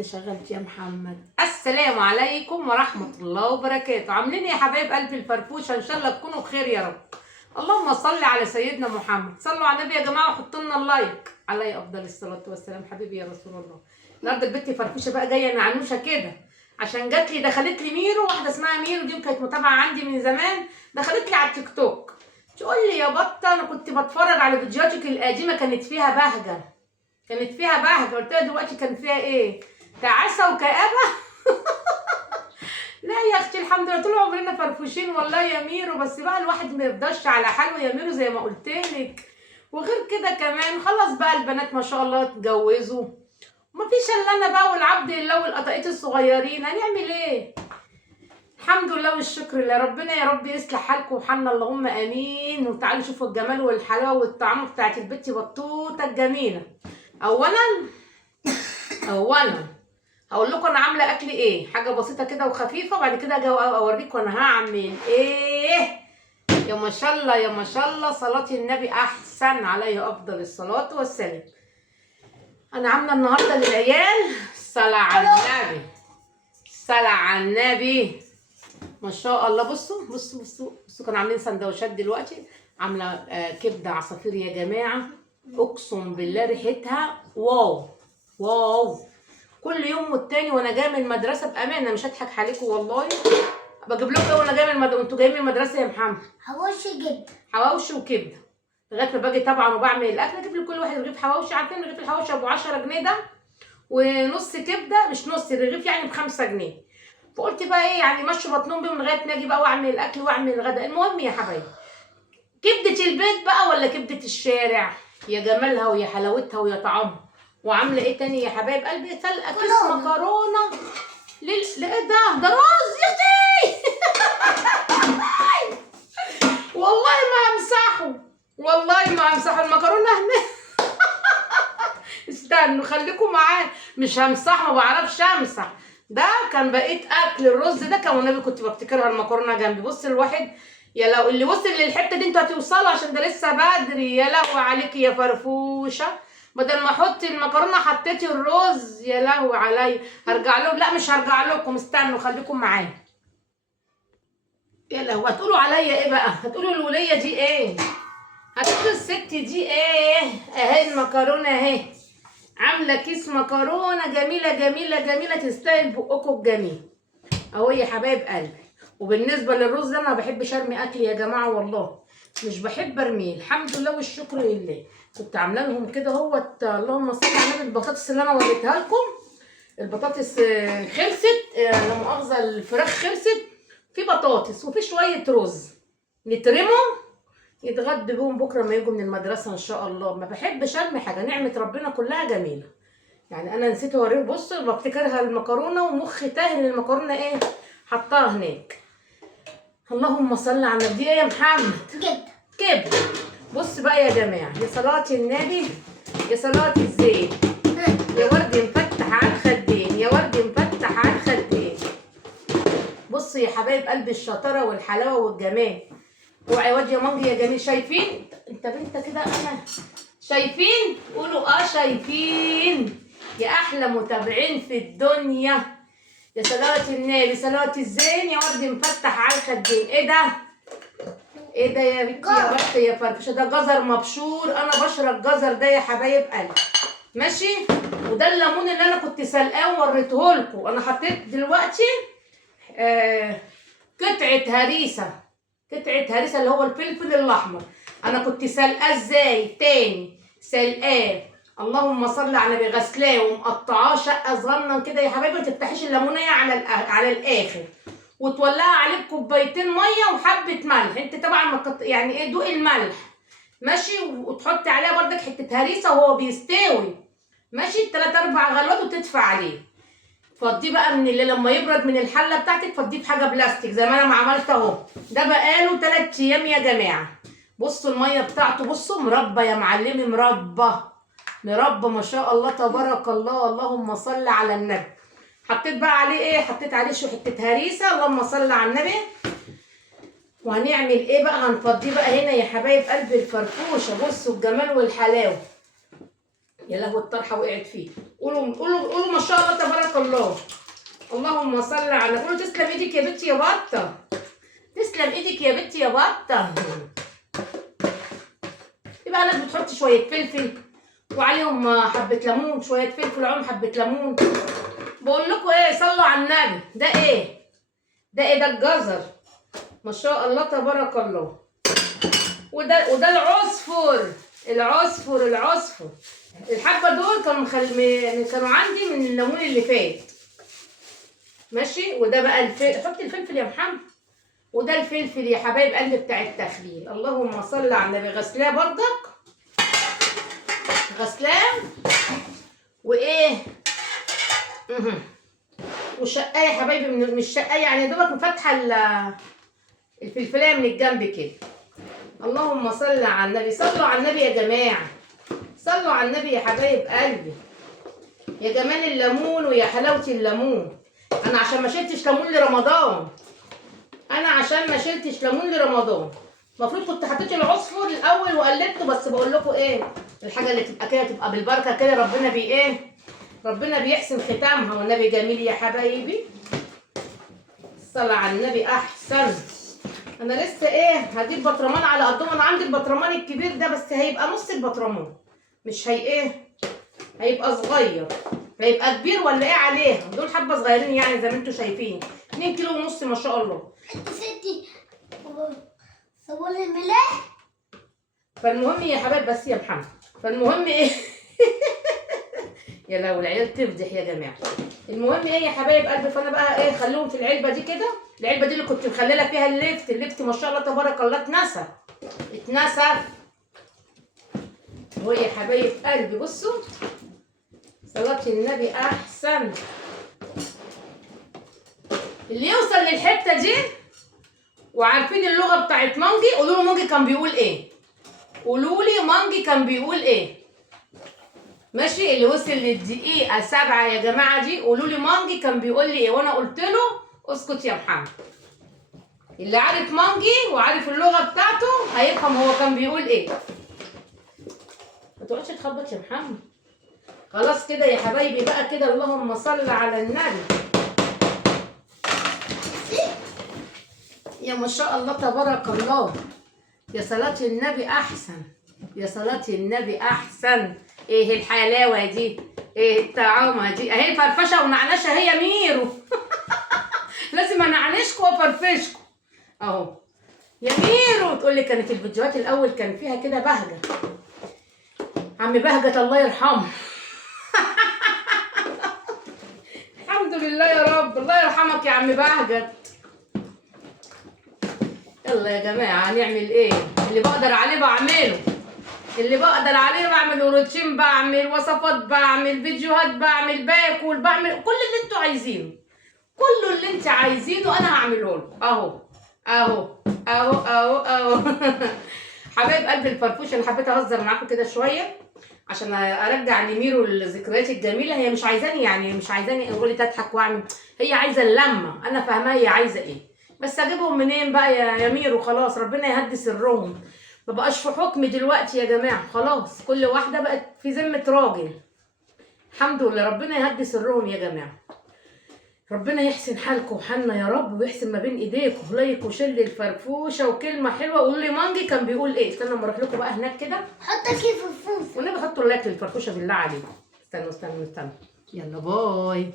كده شغلت يا محمد. السلام عليكم ورحمة الله وبركاته. عاملين يا حبايب قلبي الفرفوشة؟ ان شاء الله تكونوا بخير يا رب. اللهم صل على سيدنا محمد. صلوا على النبي يا جماعة وحطوا لنا اللايك. عليه افضل الصلاة والسلام. حبيبي يا رسول الله. النهارده البت فرفوشة بقى جاية نعنوشة كده، عشان جات لي دخلت لي ميرو، واحدة اسمها ميرو دي كانت متابعة عندي من زمان، دخلت لي على التيك توك تقول لي يا بطة انا كنت بتفرج على فيديوهاتك القديمة كانت فيها بهجة، كانت فيها بهجة. قلت لها دلوقتي كان فيها ايه؟ تعاسة وكآبة؟ لا يا اختي الحمد لله طول عمرنا فرفوشين والله يا ميرو، بس بقى الواحد ما يفضلش على حاله يا ميرو زي ما قلت لك. وغير كده كمان خلاص بقى البنات ما شاء الله اتجوزوا، مفيش الا انا بقى والعبد لله والقطاقيط الصغيرين، هنعمل ايه؟ الحمد لله والشكر لله. ربنا يا رب يصلح حالكم وحالنا اللهم امين. وتعالوا شوفوا الجمال والحلاوه والطعام بتاعت البت بطوطه الجميله. اولا هقول لكم انا عامله اكل ايه، حاجه بسيطه كده وخفيفه، وبعد كده اجي اوريكم انا هعمل ايه. يا ما شاء الله يا ما شاء الله، صلاه النبي احسن عليه افضل الصلاه والسلام. انا عامله النهارده للعيال صلاه على النبي، صلاه على النبي ما شاء الله. بصوا بصوا بصوا بصوا، كانوا عاملين سندوتشات دلوقتي، عامله كبده عصافير يا جماعه، اقسم بالله ريحتها واو واو. كل يوم والتاني وانا جايه من المدرسه بامانه مش هضحك عليكم والله، بجيب لكم وانا جايه من المدرسه وانتوا جايين من المدرسه يا محمد حواوشي جبنه، حواوشي وكبده، لغايه ما باجي طبعا وبعمل الاكل اجيب لكل واحد رغيف حواوشي. عارفين رغيف الحواوشي ابو 10 جنيه ده، ونص كبده، مش نص الرغيف يعني ب5 جنيه. فقلت بقى ايه يعني مشوا بطنهم بيهم لغايه ما اجي بقى واعمل الاكل واعمل الغداء. المهم يا حبايبي، كبده البيت بقى ولا كبده الشارع؟ يا جمالها ويا حلاوتها ويا طعمها. وعامله ايه تاني يا حبايب قلبي؟ سلقه كيس مكرونه ايه ده رز يا اختي. والله ما همسحه، والله ما همسحه المكرونه هنا. استنوا خليكم معايا، مش همسحه، ما بعرفش امسح. ده كان بقيت اكل الرز ده كان والنبي كنت بفتكرها المكرونه جنبي. بص الواحد يا لو اللي وصل للحته دي انتوا هتوصلوا عشان ده لسه بدري. يا لهوي عليكي يا فرفوشه، بدل ما احط المكرونه حطيتي الرز، يا لهوي عليا. هرجع لهم؟ لا مش هرجع لكم، استنوا خليكم معايا. يا لهوي هتقولوا عليا ايه بقى؟ هتقولوا الوليه دي ايه؟ هتقولوا الست دي ايه؟ اهي المكرونه اهي، عامله كيس مكرونه جميله جميله جميله تستاهل بقكم الجميل اهو يا حبايب قلبي. وبالنسبه للرز ده انا ما بحبش ارمي اكل يا جماعه والله، مش بحب ارميه. الحمد لله والشكر لله. كنت عامله لهم كده اهوت، اللهم صل على النبي. البطاطس اللي انا وريتها لكم، البطاطس خلصت، لا مؤاخذه الفراخ خلصت، في بطاطس وفي شويه رز نترمهم يتغدوا بيهم بكره ما يجوا من المدرسه ان شاء الله. ما بحبش ارمي حاجه، نعمه ربنا كلها جميله. يعني انا نسيت اوريكم، بصوا بفتكرها المكرونه ومخي تاه ان المكرونه ايه حطاها هناك. اللهم صل على النبي. دي ايه يا محمد؟ كبده. بص بقى يا جماعه، يا صلاه النبي يا صلاه الزين، يا ورد مفتح على الخدين، يا ورد مفتح على الخدين. بصوا يا حبايب قلبي الشطاره والحلاوه والجمال. اوعي واد يا مانجي يا جميل. شايفين انت بنت كده؟ انا شايفين؟ قولوا شايفين يا احلى متابعين في الدنيا. يا صلاة النبي صلاة الزين، يا ورد مفتح على الخدين. ايه ده؟ ايه ده يا بنتي يا بط يا فرفشه؟ ده جزر مبشور، انا بشرب جزر ده يا حبايب قلبي ماشي. وده الليمون اللي انا كنت سلقاه ووريته لكم. انا حطيت دلوقتي قطعه هريسه، قطعه هريسه اللي هو الفلفل الاحمر. انا كنت سلقاه ازاي تاني؟ سلقاه اللهم صل على النبي، غسلاه ومقطعاه شقه صغنن كده يا حبايبي. ما تفتحيش الليمونيه على الاخر، وتولعي عليه بكوبايتين ميه وحبه ملح. انت طبعا يعني ايه دوقي الملح ماشي، وتحطي عليها بردك حته هريسه وهو بيستوي ماشي 3 4 غلوات، وتدفى عليه. فضيه بقى من اللي لما يبرد من الحله بتاعتك فضيه في حاجه بلاستيك زي ما انا ما عملت اهو. ده بقاله 3 ايام يا جماعه. بصوا الميه بتاعته، بصوا مربى يا معلمي، مربى ما شاء الله تبارك الله. اللهم صل على النبي. حطيت بقى عليه ايه؟ حطيت عليه شو حته هريسه، اللهم صل على النبي. وهنعمل ايه بقى؟ هنفضيه بقى هنا يا حبايب قلبي الفرفوشه. بصوا الجمال والحلاوه. يا لهوي الطرحه وقعت فيه. قولوا ما شاء الله تبارك الله. اللهم صل على، قولوا تسلم ايدك يا بنتي يا بطه. تسلم ايدك يا بنتي يا بطه. يبقى ناس بتحط شويه فلفل وعليهم حبه ليمون، شويه فلفل وعليهم حبه ليمون. بقول لكم ايه، صلوا على النبي. ده ايه؟ ده الجزر، ما شاء الله تبارك الله. وده العصفر. الحبه دول كانوا عندي من الليمون اللي فات. ماشي. وده بقى حط الفلفل يا محمد. وده الفلفل يا حبايب قلبي بتاع التخليل. اللهم صل على النبي. غسلاه برضك، غسلاه وايه وشقايه يا حبايبي، مش شقايه يعني، دوبك مفتحه الفلفلايه من الجنب كده. اللهم صل على النبي. صلوا على النبي يا جماعه، صلوا على النبي يا حبايب قلبي. يا جمال الليمون ويا حلاوه الليمون. انا عشان ما شلتش ليمون لرمضان، المفروض كنت حطيت العصفر الاول وقلبته، بس بقول لكم ايه، الحاجه اللي تبقى كده تبقى بالبركه كده، ربنا بيحسن ختامها. والنبي جميل يا حبايبي. الصلاه على النبي احسن. انا لسه هجيب بطرمان على قدهم. انا عندي البطرمان الكبير ده، بس هيبقى نص البطرمان، مش هيبقى صغير، هيبقى كبير ولا ايه عليها. دول حبه صغيرين يعني زي ما انتم شايفين، 2 كيلو ونص ما شاء الله. انت ستي صور الملاح. فالمهم يا حبايب، بس يا محمد، فالمهم ايه يا لو العيال تفضح يا جماعه. المهم ايه يا حبايب قلبي، فانا بقى خليهم في العلبه دي كده. العلبه دي اللي كنت مخلله فيها اللفت ما شاء الله تبارك الله اتنسف. هو يا حبايب قلبي بصوا، صلاة النبي احسن. اللي يوصل للحته دي وعارفين اللغه بتاعت مانجي، قولوا له مانجي كان بيقول ايه. قولوا لي مانجي كان بيقول ايه. ماشي. اللي وصل للدقيقه 7 يا جماعه دي، قولوا لي مانجي كان بيقول لي ايه، وانا قلت له اسكت يا محمد. اللي عارف مانجي وعارف اللغه بتاعته هيفهم هو كان بيقول ايه. ما تقعدش تخبط يا محمد. خلاص كده يا حبايبي بقى كده. اللهم صل على النبي. يا ما شاء الله تبارك الله. يا صلاة النبي احسن، يا صلاة النبي احسن. ايه الحلاوه دي، ايه الطعامه دي. اهي فرفشه ونعنشه هي ميرو لازم انعنشكم وافرفشكم اهو يا ميرو. تقول لي كانت الفيديوهات الاول كان فيها كده بهجه. عم بهجه الله يرحمه الحمد لله يا رب، الله يرحمك يا عم بهجت. يلا يا جماعه هنعمل ايه؟ اللي بقدر عليه بعمله، اللي بقدر عليه بعمل. روتين بعمل، وصفات بعمل، فيديوهات بعمل، بعمل كل اللي انتوا عايزينه، كله اللي انت عايزينه انا هعمله لكم. اهو حبايب قلب الفرفوش. انا حبيت اهزر معاكم كده شويه عشان ارجع لميرو الذكريات الجميله. هي مش عايزاني يعني، مش عايزاني اقول تضحك واعمل، هي عايزه اللمه. انا فاهماها هي عايزه ايه، بس اجيبهم منين بقى يا ميرو؟ خلاص ربنا يهدي سرهم. مبقاش في حكم دلوقتي يا جماعه، خلاص كل واحده بقت في ذمه راجل. الحمد لله، ربنا يهدي سرهم يا جماعه. ربنا يحسن حالكم وحالنا يا رب، ويحسن ما بين ايديكم. لايك وشير الفرفوشه وكلمه حلوه. قولوا لي مانجي كان بيقول ايه. استنى اما اروح لكم بقى هناك كده. حط كيف الفوز والنبي حطوا اللايك للفرفوشه بالله عليكم. استنوا. يلا باي.